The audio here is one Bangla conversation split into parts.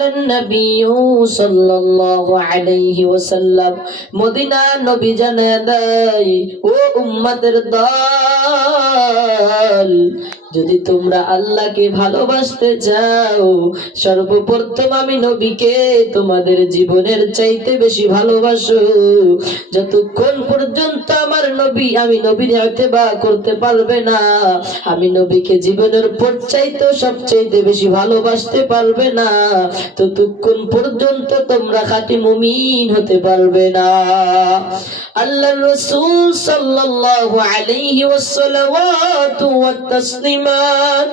النبي صلى الله عليه وسلم মদিনা নবী জানা দেয় ও উম্মতের দল যদি তোমরা আল্লাহকে ভালোবাসতে চাও, সর্বপ্রথম আমি নবীকে তোমাদের জীবনের চাইতে বেশি ভালোবাসো। যতক্ষণ পর্যন্ত আমার নবী, আমি নবীর বা করতে পারবে না, আমি নবীকে জীবনের পর চাইতে সবচাইতে বেশি ভালোবাসতে পারবে না, ততক্ষণ পর্যন্ত তোমরা খাঁটি মুমিন হতে পারবে না। আল্লাহ রসুল সাল্লাল্লাহু আলাইহি ওয়াসাল্লাম ওয়া তাসলিমাত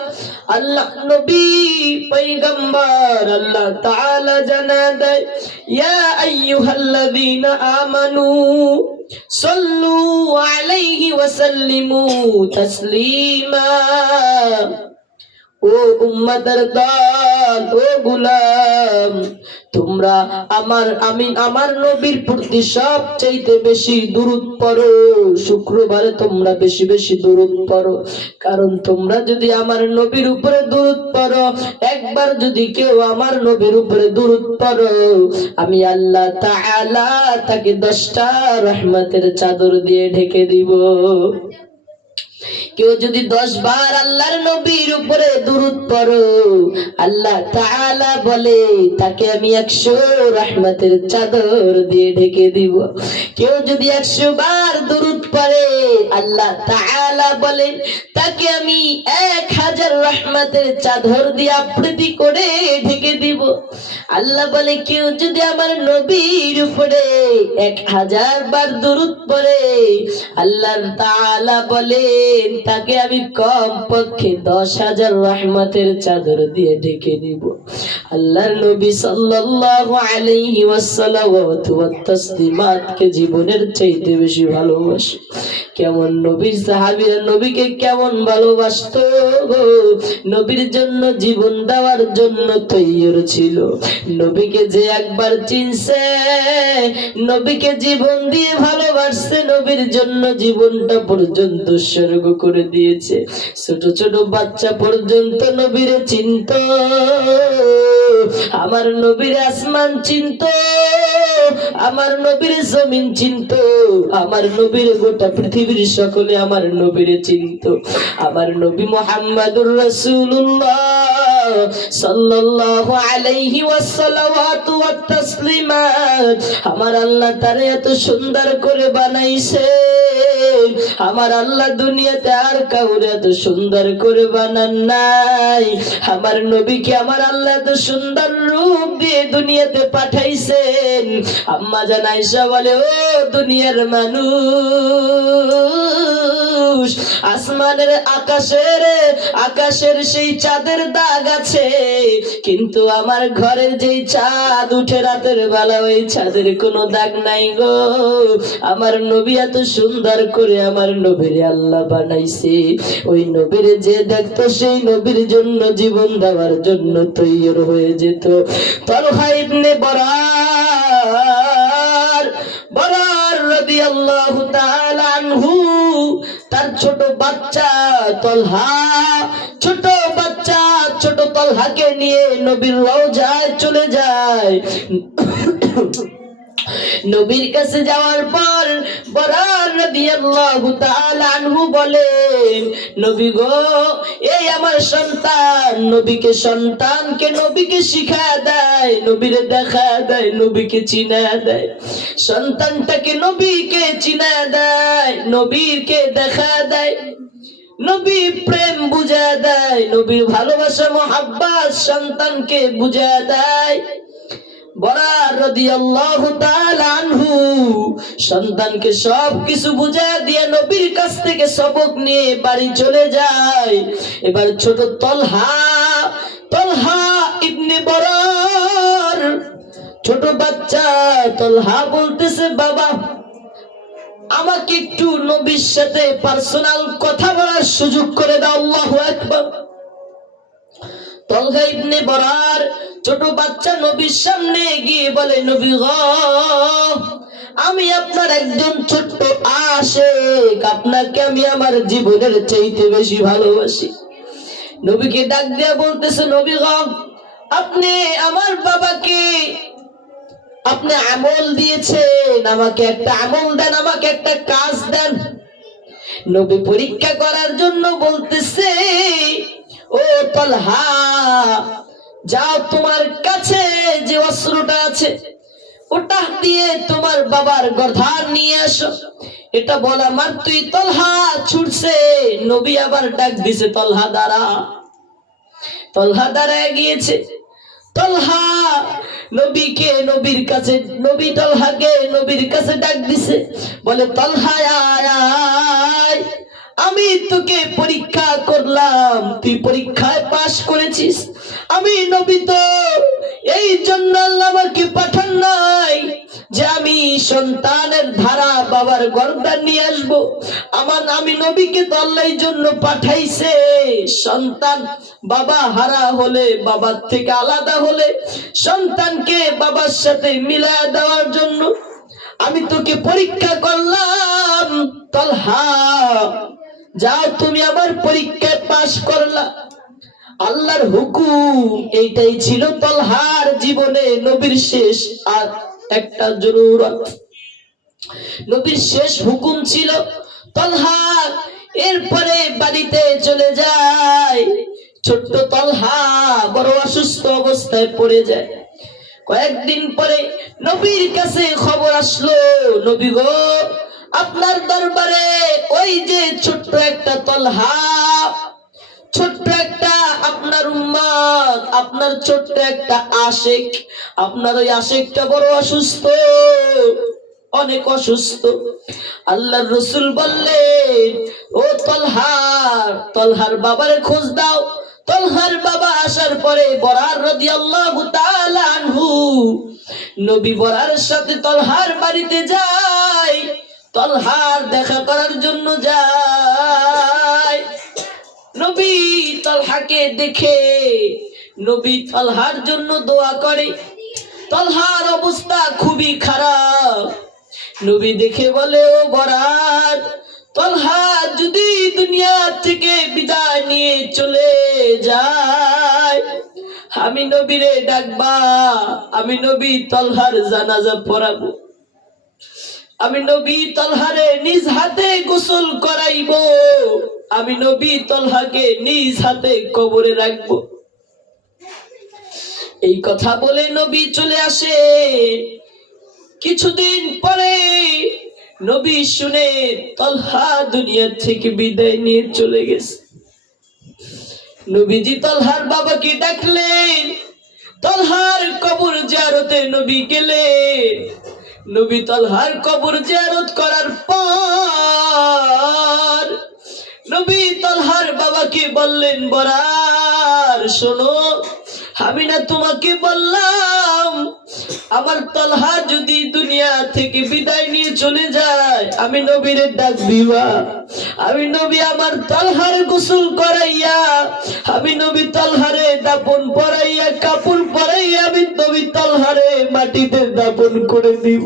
আল্লাহ নবী পৈগম্বর আল্লাহ তাআলা জানা দেয়, ইয়া আইয়ুহাল্লাযীনা আমানু সাল্লু আলাইহি ওয়া তাসলিমা। ও উম্মতের দল ও গুলাম, তোমরা আমার, আমি আমার নবীর প্রতি সবচাইতে বেশি দূরত পড়ো। শুক্রবারে তোমরা বেশি বেশি দূরত পড়ো। কারণ তোমরা যদি আমার নবীর উপরে দূরত পড়ো, একবার যদি কেউ আমার নবীর উপরে দূরত পড়ো, আমি আল্লাহ তাআলা তাকে দশটা রহমতের চাদর দিয়ে ঢেকে দিব। কেউ যদি দশ বার আল্লাহর নবীর উপরে দুরুদ পড়ো, আল্লাহ তাআলা বলে, তাকে আমি একশো রহমতের চাদর দিয়ে ঢেকে দিব। কেউ যদি একশো বার দুরুদ পড়ে, আল্লাহ তাআলা বলেন তাকে আমি এক হাজার রহমতের চাদর দিয়ে আবৃত্তি করে ঢেকে দিব। আল্লাহ বলে, কেউ যদি আমার নবীর উপরে এক হাজার বার দুরুদ পড়ে, আল্লাহ তাআলা বলেন তাকে আমি কম পক্ষে দশ হাজার রহমতের চাদর দিয়ে ঢেকে দিব। আল্লাহর নবী সাল্লাল্লাহু আলাইহি ওয়াসাল্লাম ওয়া তাসলিমাতকে জীবনের চাইতে বেশি ভালোবাসে। কেমন নবীর সাহাবীরা নবীকে কেমন ভালোবাসতো গো? নবীর জন্য জীবন দেওয়ার জন্য তৈরি ছিল। নবীকে যে একবার চিনছে, নবীকে জীবন দিয়ে ভালোবাসছে, নবীর জন্য জীবনটা পর্যন্ত উৎসর্গ করে দিয়েছে। ছোট ছোট বাচ্চা পর্যন্ত নবীরে চিন্ত, আমার নবীর আসমান চিন্ত। আমার নবীর জমিন চিন্ত। আমার নবীর গোটা পৃথিবীর সকলে আমার নবীর চিনত। আমার নবী মোহাম্মদুর রসুল্লাহ আমার আল্লাহ তারে এত সুন্দর করে বানাইছে। আমার আল্লাহ দুনিয়াতে আর কাউরে এত সুন্দর করে বানান নাই। আমার নবীকে আমার আল্লাহ এত সুন্দর রূপ দিয়ে দুনিয়াতে পাঠাইছেন। আম্মা জান আয়েশা বলে, ও দুনিয়ার মানুষ, আসমানের আকাশের আকাশের সেই চাঁদের দাগ আছে, কিন্তু আমার ঘরের যেই চাঁদ উঠে রাতের বেলা ওই চাঁদের কোনো দাগ নাই গো। আমার নবী এত সুন্দর করে আমার নবীর আল্লাহ বানাইছে। ওই নবীর যে দেখতো, সেই নবীর জন্য জীবন দেওয়ার জন্য তৈরি হয়ে যেত। তলহা ইবনে বরার বরার রাদিয়াল্লাহু তাআলা আনহু, তার ছোট বাচ্চা তলহা, ছোট বাচ্চা ছোট তলহাকে নিয়ে নবীর রওজায় চলে যায়। নবীর কাছে যাওয়ার পর বরার রাদিয়াল্লাহু তাআলা আনহু বলেন, নবী গো, এই আমার সন্তান, নবীকে সন্তানকে নবীকে শিখা দেয়, নবীরে দেখা দেয়, নবীকে চিনা দেয়। সন্তানটাকে নবীকে চিনা দেয়, নবীরকে দেখা দেয়। নবী প্রেম বুঝা দেয়, নবীর ভালোবাসা মহাব্বাস সন্তানকে বুঝা দেয়। সন্তানকে সব কিছু বুঝা দিয়ে নবীর কাছ থেকে সবক নিয়ে বাড়ি চলে যায়। এবার ছোট তলহা তলহা ইবনে বরার ছোট বাচ্চা তলহা বলতেছে, বাবা, আমাকে একটু নবীর সাথে পার্সোনাল কথা বলার সুযোগ করে দাও, আল্লাহু আকবার। তলহা ইবনে বরার ছোট বাচ্চা নবীর সামনে গিয়ে বলে, নবী গো, আমি আপনার একজন ছোট্ট আশেক। আপনাকে আমি আমার জীবনের চাইতে বেশি ভালোবাসি। নবীকে ডাক দিয়া বলতেছে, নবী গো, আপনি আমার বাবাকে, আপনি আমল দিয়েছেন, আমাকে একটা আমল দেন, আমাকে একটা কাজ দেন। নবী পরীক্ষা করার জন্য বলতেছে, ও তলহা যাও তোমার কাছে যে অস্ত্রটা আছে ওটা দিয়ে তোমার বাবার গর্ধান নিয়ে আসো। এটা বলা মাত্রই তলহা ছুটছে নবী আবার ডাক দিছে তলহা দ্বারা তলহা দাঁড়ায় গিয়েছে। তলহা নবীকে নবীর কাছে নবী তলহাকে নবীর কাছে ডাক দিছে। বলে তলহা আয়, আয়। আমি তোকে পরীক্ষা করলাম। তুই পরীক্ষায় পাশ করেছিস। আমি নবী তো, এই জন্য আমাকে পাঠান নাই যে আমি সন্তানের ধারা বাবার গর্দান নিয়ে আসব। আমার আমি নবীকে তো আল্লাহ এই জন্য পাঠাইছে। সন্তান বাবা হারা হলে বাবার থেকে আলাদা হলে, সন্তানকে বাবার সাথে মিলায় দেওয়ার জন্য আমি তোকে পরীক্ষা করলাম। তলহা যাও, তুমি আমার পরীক্ষায় পাশ করলা। আল্লাহর হুকুম এইটাই ছিল তলহার জীবনে নবীর শেষ আর একটা জরুরত নবীর শেষ হুকুম ছিল তলহার, এরপরে বাড়িতে চলে যায়। ছোট্ট তলহা বড় অসুস্থ অবস্থায় পড়ে যায়। কয়েকদিন পরে নবীর কাছে খবর আসলো, নবী গো আপনার দরবারে ওই যে ছোট্ট একটা তলহা, ছোট্ট একটা আপনার উম্মাদ, আপনার ছোট্ট একটা আশেক, আপনার ওই আশেকটা বড় অসুস্থ, অনেক অসুস্থ। আল্লাহর রসুল বললেন, ও তলহার তলহার বাবার খোঁজ দাও। তলহার বাবা আসার পরে বরার তাআলা আনহু, নবী বরার সাথে তলহার বাড়িতে যায়। তলহার দেখা করার জন্য যায় নবী তলহাকে দেখে, নবী তলহার জন্য দোয়া করে। তলহার অবস্থা খুবই খারাপ। নবী দেখে বলে, ও বরাত, তলহা যদি দুনিয়া থেকে বিদায় নিয়ে চলে যায়, আমি নবীরে ডাকবা, আমি নবী তলহার জানাজা পড়াবো। আমি নবী তলহারে নিজ হাতে গোসল করাইব। আমি নবী তলহাকে নিজ হাতে কবরে রাখব। এই কথা বলে নবী চলে আসে। কিছুদিন পরে নবী শুনে তলহা দুনিয়া থেকে বিদায় নিয়ে চলে গেছে। নবীজি তলহার বাবাকে ডাকলেন, তলহার কবর জিয়ারতে নবী গেলেন। নবী তলহার কবর জিয়ারত করার পর নবী তলহার বাবাকে বললেন, বরার, শোনো, আমি না তোমাকে বললাম, আমার তলহা যদি দুনিয়া থেকে বিদায় নিয়ে চলে যায়, আমি নবীর ডাক দিবা। আমি নবী আমার তলহার গোসল করাইয়া, আমি নবী তলহারে দাপন মাটিতে দাপন করে দিব।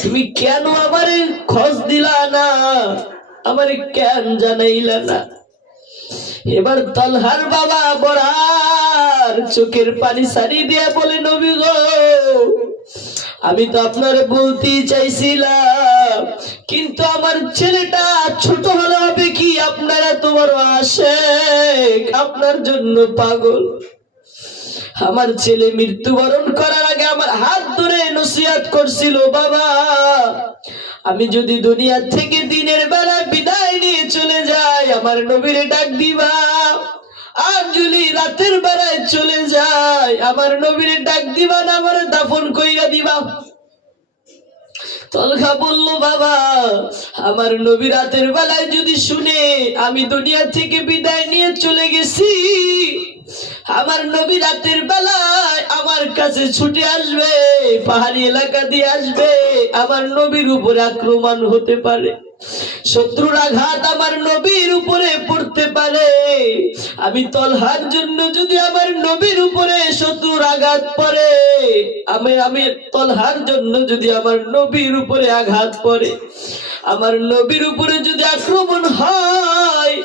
তুমি কেন আমারে খোঁজ দিলা না? আমারে কেন জানাইলা না? এবার তলহার বাবা বড়ার চোখের পানি সারি দিয়ে বলে, নবী গো, আমি তো আপনার বলতেই চাইছিলাম, কিন্তু আমার ছেলেটা ছোট হলে হবে কি? আপনারা তোমার আসে আপনার জন্য পাগল। আমার ছেলে মৃত্যুবরণ করার আগে আমার হাত ধরে নসিহাত করছিল, বাবা, আমি যদি দুনিয়া থেকে দিনের বেলা বিদায় নিয়ে চলে যাই, আমার নবীরে ডাক দিবা। আর যদি রাতের বেলায় চলে যায় আমার নবীরে ডাক দিবা না, আমার দাফন কইরা দিবা। তলখা বলল, বাবা, আমার নবী রাতের বেলায় যদি শুনে আমি দুনিয়া থেকে বিদায় নিয়ে চলে গেছি আমার নবী রাতের বেলায় আমার কাছে ছুটে আসবে, পাহাড়ি এলাকা দিয়ে আসবে। আমার নবীর উপরে আক্রমণ হতে পারে। শত্রুর আঘাত আমার নবীর উপরে পড়তে পারে। আমি তলহার জন্য যদি আমার নবীর উপরে শত্রুর আঘাত পড়ে, আমি আমি তলহার জন্য যদি আমার নবীর উপরে আঘাত পড়ে আমার নবীর উপরে যদি আক্রমণ হয়,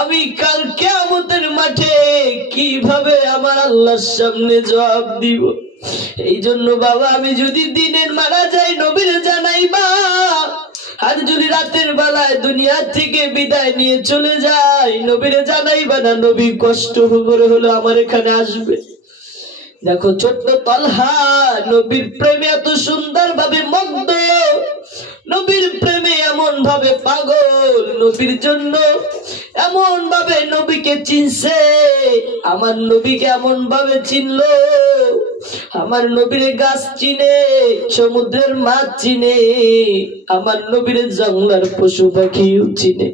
আমি কাল কেমতের মাঠে কীভাবে আমার আল্লাহর সামনে জবাব দিব? এই জন্য বাবা, আমি যদি দিনের মারা যাই, নবীর জানাইবা, আর যদি রাতের বেলায় দুনিয়া থেকে বিদায় নিয়ে চলে যাই, নবীরে জানাইবা না, নবী কষ্ট করে হলো আমার এখানে আসবে। দেখো, ছোট্ট তলহা, নবীর প্রেমে এত সুন্দর ভাবে মগ্ন। নবীর প্রেমে এমন ভাবে পাগল, নবীর জন্য এমন ভাবে নবীকে চিনছে। আমার নবীকে এমন ভাবে চিনলো, আমার নবীর গাছ চিনে, সমুদ্রের মাছ চিনে, আমার নবীর জঙ্গলার পশু পাখিও চিনে।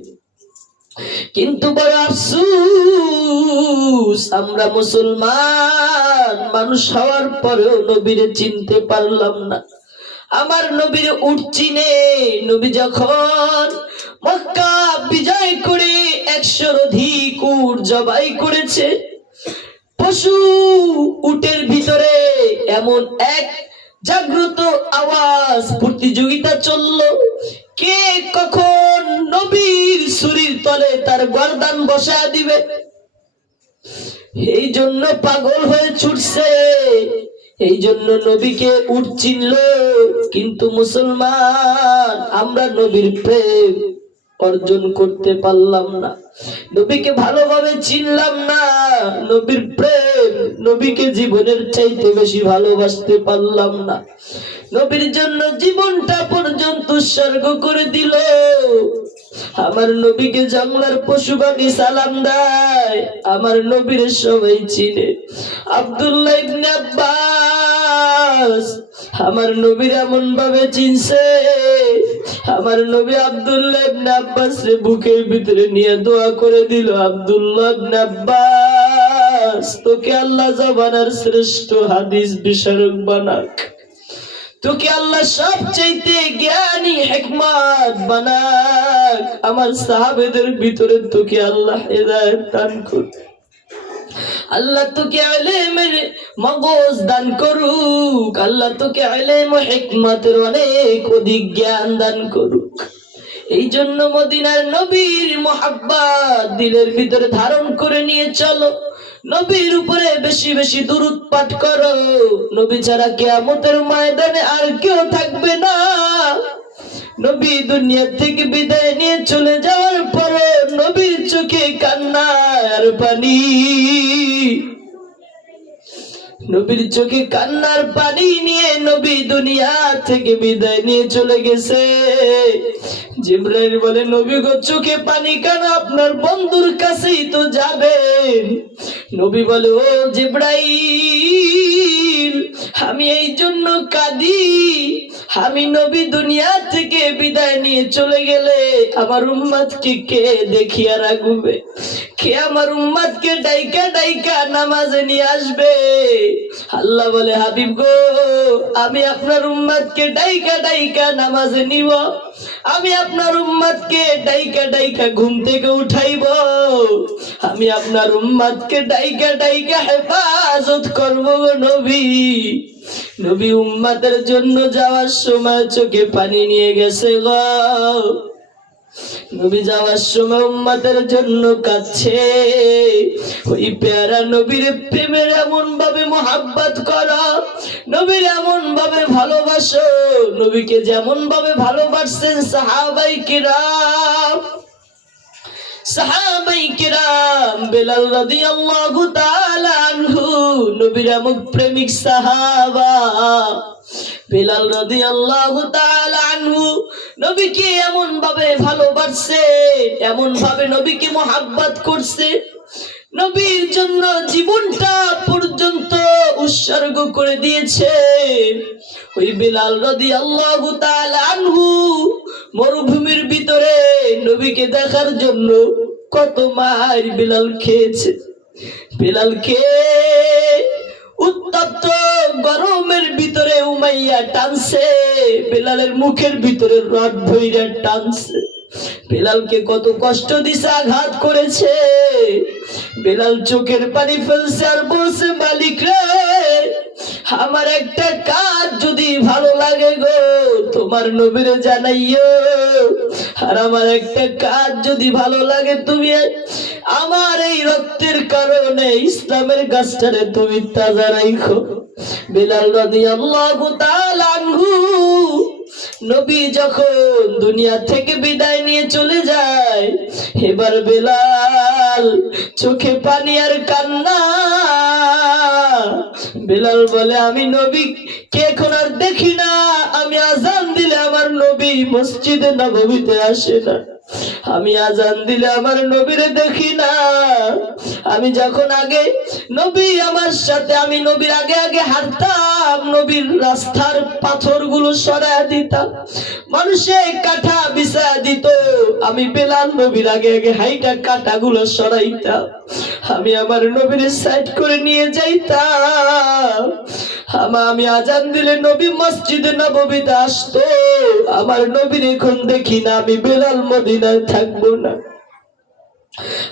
কিন্তু বড় আফসুস, আমরা মুসলমান, মানুষ হওয়ার পরেও নবীরে চিনতে পারলাম না। আমার নবীর উঠচিনে নবী যখন মক্কা বিজয় করে একশোর অধিক উট জবাই করেছে, পশু উটের ভিতরে এমন এক জাগ্রত আওয়াজ প্রতিযোগিতা চলল। কে কখন নবীর শরীর তলে তার গর্দান বসা দিবে? এই জন্য পাগল হয়ে ছুটছে। এই জন্য নবীকে উঠ চিনল কিন্তু মুসলমান আমরা নবীর প্রেম। অর্জন করতে পারলাম না। নবীকে ভালোভাবে চিনলাম না। নবীর প্রেম, নবীকে জীবনের চাইতে বেশি ভালোবাসতে পারলাম না। নবীর জন্য জীবনটা পর্যন্ত উৎসর্গ করে দিল। আমার নবীকে জঙ্গলার পশু পাখি সালাম দেয়। আমার নবীর সবাই চিনে। আব্দুল্লাহ ইবনে আব্বাস, আমার নবীর এমন ভাবে চিনছে। আমার নবী আব্দুল্লাহ ইবনে আব্বাস বুকের ভিতরে নিয়ে দোয়া করে দিল, আব্দুল্লাহ ইবনে আব্বাস, তোকে আল্লাহ জবানার শ্রেষ্ঠ হাদিস বিশারক বানাক। তোকে আল্লাহ সবচাইতে জ্ঞানী, হেকমত বানাক। আমার সাহাবেদের ভিতরে তোকে আল্লাহ হেদায়েত দান কর আল্লাহ তোকে আলেমের মগজ দান করুক। আল্লাহ তোকে আলেম ও হিকমতের অনেক অধিক জ্ঞান দান করুক। এই জন্য মদিনার নবীর মোহাব্বত দিলের ভিতরে ধারণ করে নিয়ে চলো। নবীর উপরে বেশি বেশি দুরুদ পাঠ করো। নবী ছাড়া কেয়ামতের ময়দানে আর কেউ থাকবে না। নবী দুনিয়া থেকে বিদায় নিয়ে চলে যাওয়ার পরে নবীর চোখে কান্নার পানি। নবীর চোখে কান্নার পানি নিয়ে নবী দুনিয়া থেকে বিদায় নিয়ে চলে গেছে। জিব্রাইল বলে, নবী গো, চোখে পানি কেন আপনার বন্ধুর কাছেই তো যাবেন? নবী বলে, ও জিব্রাইল, আমি এই জন্য কাঁদি আমি নবী দুনিয়া থেকে বিদায় নিয়ে চলে গেলে আমার উম্মাদকে কে দেখিয়া রাখবে? কে আমার উম্মাদকে ডাইকা ডাইকা নামাজে নিয়ে আসবে। আল্লাহ বলে, হাবিব গো, আমি আপনার উম্মাদকে ডাইকা ডাইকা নামাজে নিব। আমি আপনার উম্মাদকে ডাইকা ডাইকা ঘুম থেকে উঠাইব। আমি আপনার উম্মাদকে ডাইকা ডাইকা হেফাজত করব গো নবী। নবী উম্মাদের জন্য যাওয়ার সময় চোখে পানি নিয়ে গেছে গো। নবী যাওয়ার সময় উম্মাদের জন্য কাছে। ওই পেয়ারা নবীর প্রেমের এমন ভাবে মোহাব্বত করো, নবীর এমন ভাবে ভালোবাসো, নবীকে যেমন ভাবে ভালোবাসছেন সাহাবাই কিরাম। সাহাবাই কিরাম বেলাল রাদিয়াল্লাহু তাআলা আনহু, নবীর এমন প্রেমিক সাহাবা। বেলাল রাদিয়াল্লাহু তাআলা আনহু, নবীকে এমন ভাবে ভালোবাসছে এমন ভাবে নবীকে মোহাব্বত করছে। নবীর জন্য জীবনটা পর্যন্ত উৎসর্গ করে দিয়েছে। ওই বেলাল রাদিয়াল্লাহু তাআলা আনহু, মরুভূমির ভিতরে নবীকে দেখার জন্য কত মার বিলাল খেয়েছে। বিলালকে উত্তপ্ত গরমের ভিতরে উমাইয়া টানছে, বেলালের মুখের ভিতরে রড ভৈরা টানছে। বেলালকে কত কষ্ট দিছে, আঘাত করেছে। বেলাল চোখের পানি ফেলছে আর বলছে, মালিক রে আমার একটা কাজ যদি ভালো লাগে গো, তোমার নবীরে জানাইও। আর আমার একটা কাজ যদি ভালো লাগে তুমি, আমার এই রক্তের কারণে ইসলামের গাছটারে তুমি তাজা রাখো বিলাল রাদিয়াল্লাহু তাআলা আনহু, নবী যখন দুনিয়া থেকে বিদায় নিয়ে চলে যায়, এবার বেলাল চোখে পানি আর কান্না। বেলাল বলে, আমি নবী, কে এখন আর দেখি না? আমি আজান দিলে আমার নবী মসজিদে নবমীতে আসে না। আমি আজান দিলে আমার নবীরে দেখি না। আমি যখন আগে নবী আমার সাথে, আমি নবীর আগে আগে হাঁটতাম, নবীর রাস্তার পাথরগুলো সরায় দিতাম। মানুষে কাঠা আমি বেলাল নবীর আগে আগে হাইটা কাটাগুলো সরাইতাম। আমি আমার নবীর সাইড করে নিয়ে যাইতাম। আমা আমি আজান দিলে নবী মসজিদে নববীতে আসতো। আমার নবীর এখন দেখি না, আমি বেলাল মদিনায় থাকব না।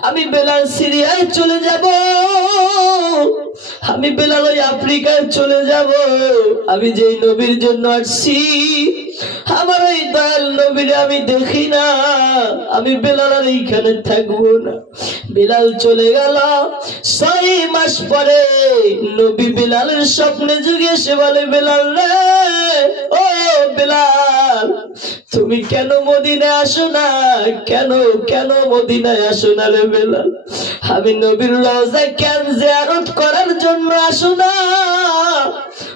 আমি বেলাল সিরিয়ায় চলে যাব। আমি বেলাল ওই আফ্রিকায় চলে যাব। আমি যেই নবীর জন্য আসছি, আমার ওই দয়াল নবীর আমি দেখি না। আমি বেলাল আর এইখানে থাকব না। বেলাল চলে গেল। ছয় মাস পরে নবী বেলালের স্বপ্নে যুগে সে বলে, বেলাল রে, ও বেলাল তুমি কেন মদিনায় আসো না? কেন কেন মদিনায় আসো না রে বেলাল? আমি নবীর রওজা কেন জিয়ারত করার জন্য আসো না?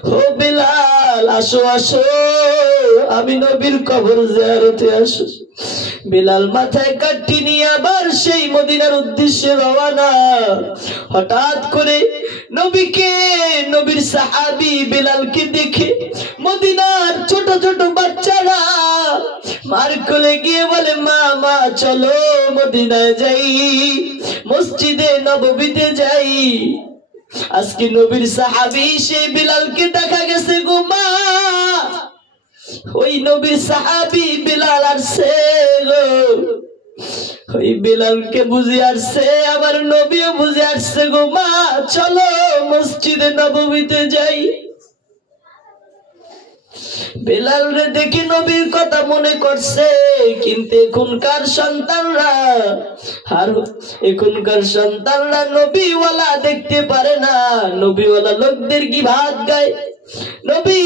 ও বেলাল, আসো আসো। আমি নবীর কবর জিয়ারতে আসো। বেলাল মাথায় কাটটি নিয়ে আবার সেই মদিনার উদ্দেশ্যে রওনা। হঠাৎ করে নবীকে, নবীর সাহাবি বেলালকে দেখে মদিনার ছোট ছোট বাচ্চারা মার কোলে গিয়ে বলে মা মা চলো মদিনায় যাই, মসজিদে নববীতে যাই। আজকে নবীর সাহাবি সেই বিলালকে দেখা গেছে গো মা। ওই নবীর সাহাবি বিলাল আসছে গো। ওই বিলালকে বুঝে আসছে, আমার নবীও বুঝে আসছে গো মা। চলো মসজিদে নববীতে যাই। বেলাল রে দেখি নবীর কথা মনে করছে, কিন্তু এখনকার সন্তানরা আর এখনকার সন্তানরা নবীওয়ালা দেখতে পারে না। নবীওয়ালা লোকদের কি ভাত গায় নবী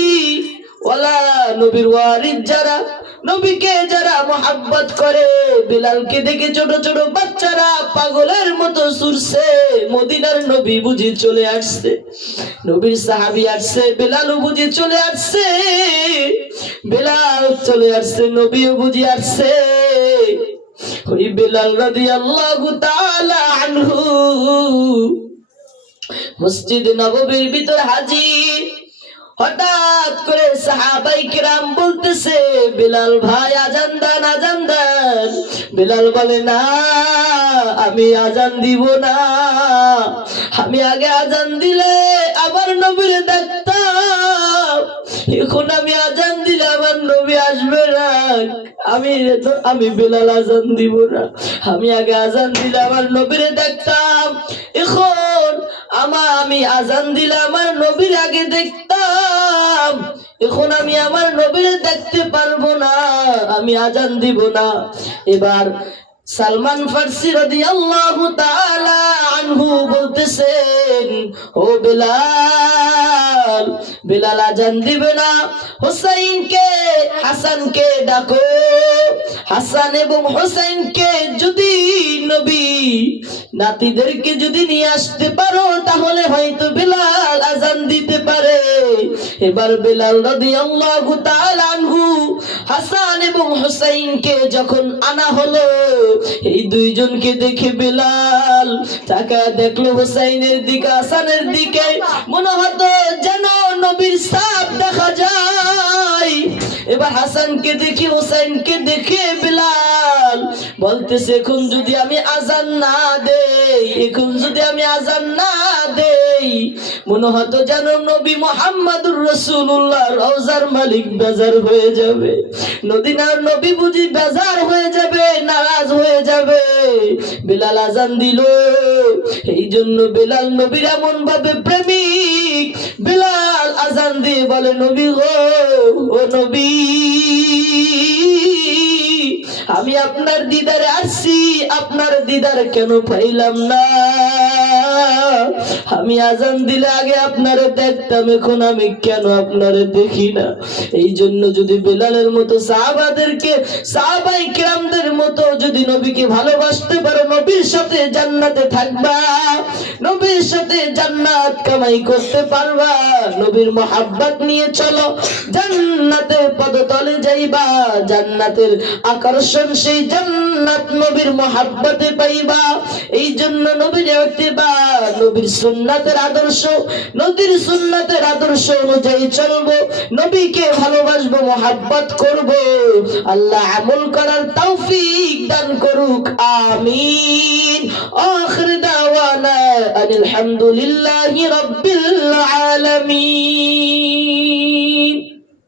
ওয়ালা নবীর ওয়ারিস যারা নবীকে যারা মোহাব্বত করে, বিলালকে দেখে ছোট ছোট বাচ্চারা পাগলের মতো সুরছে। মদিনার নবী বুঝি চলে আসছে। নবীর সাহাবি আসছে, বেলালও বুঝি চলে আসছে। বেলাল চলে আসছে, নবীও বুঝি আসছে। ওই বেলাল রাদিয়াল্লাহু তাআলা আনহু। মসজিদ নববীর ভিতর হাজির। হঠাৎ করে সাহাবাই কিরাম বলতেছে, বিলাল ভাই আজান দেন আজান দেন। বিলাল বলে, না, আমি আজান দিব না। আমি আগে আজান দিলে আবার নবীর দেখতাম। এখন আমি আজান দিলে আমার নবী আসবে না। আমি আমি বেলাল আজান দিব না। আমি আগে আজান দিলে আমার নবীরে দেখতাম। এখন আমার আমি আজান দিলে আমার নবীর আগে দেখতাম। এখন আমি আমার নবীর দেখতে পারব না, আমি আজান দিব না। এবার সালমান ফার্সি রদি আল্লাহ আনহু বলতেছেন, ও বেলাল বেলাল আজান দিবে না হুসাইন কে হাসান কে ডাকো। হাসান এবং হুসাইনকে যদি নবী নাতিদেরকে যদি নিয়ে আসতে পারো, তাহলে হয়তো বেলাল আজান দিতে পারে। এবার বেলাল রাদিয়াল্লাহু তাআলা আনহু হাসান এবং হুসাইনকে যখন আনা হলো, এই দুইজনকে দেখে বেলাল তাকা দেখল হুসাইনের দিকে, হাসানের দিকে। মনে হতো যেন নবীর সাপ দেখা যায়। এবার হাসানকে দেখে হোসেনকে দেখে বেলাল। বলতেছে, এখন যদি আমি আজান না দেই, এখন যদি আমি আজান না দেই, মনে হতো যেন নবী মোহাম্মদুর রসুল্লাহ রওজার মালিক বেজার হয়ে যাবে। নদীনার নবী বুঝি বেজার হয়ে যাবে, নারাজ হয়ে যাবে। বেলাল আজান দিল। এই জন্য বেলাল নবীর এমন ভাবে প্রেমিক। বেলাল আজান দিয়ে বলে, নবী গো, ও নবী। আমি আপনার দিদারে আসছি, আপনার দিদার কেন পাইলাম না? আমি আজান দিলে আগে আপনারে দেখতাম, এখন আমি কেন আপনারে দেখি না? এই জন্য যদি বেলালের মতো সাহাবাদেরকে, সাহাবাই কিরামদের মতো যদি নবীকে ভালোবাসতে পারো নবীর সাথে জান্নাতে থাকবা, নবীর সাথে জান্নাত কামাই করতে পারবা, নবীর মোহাব্বত নিয়ে চলো জান্নাতের পদতলে যাইবা, জান্নাতের আকর্ষণ সেই জান্নাত নবীর মোহাব্বতে পাইবা। এই জন্য নবীর বা নবীর সুন্নাতের আদর্শ, নবীর সুন্নাতের আদর্শ অনুযায়ী চলবো, নবীকে ভালোবাসবো, মোহাব্বত করব। আল্লাহ আমল করার তৌফিক দান করুক, আমিন। আখির দাওয়ানা আলহামদুলিল্লাহি রাব্বিল আলামিন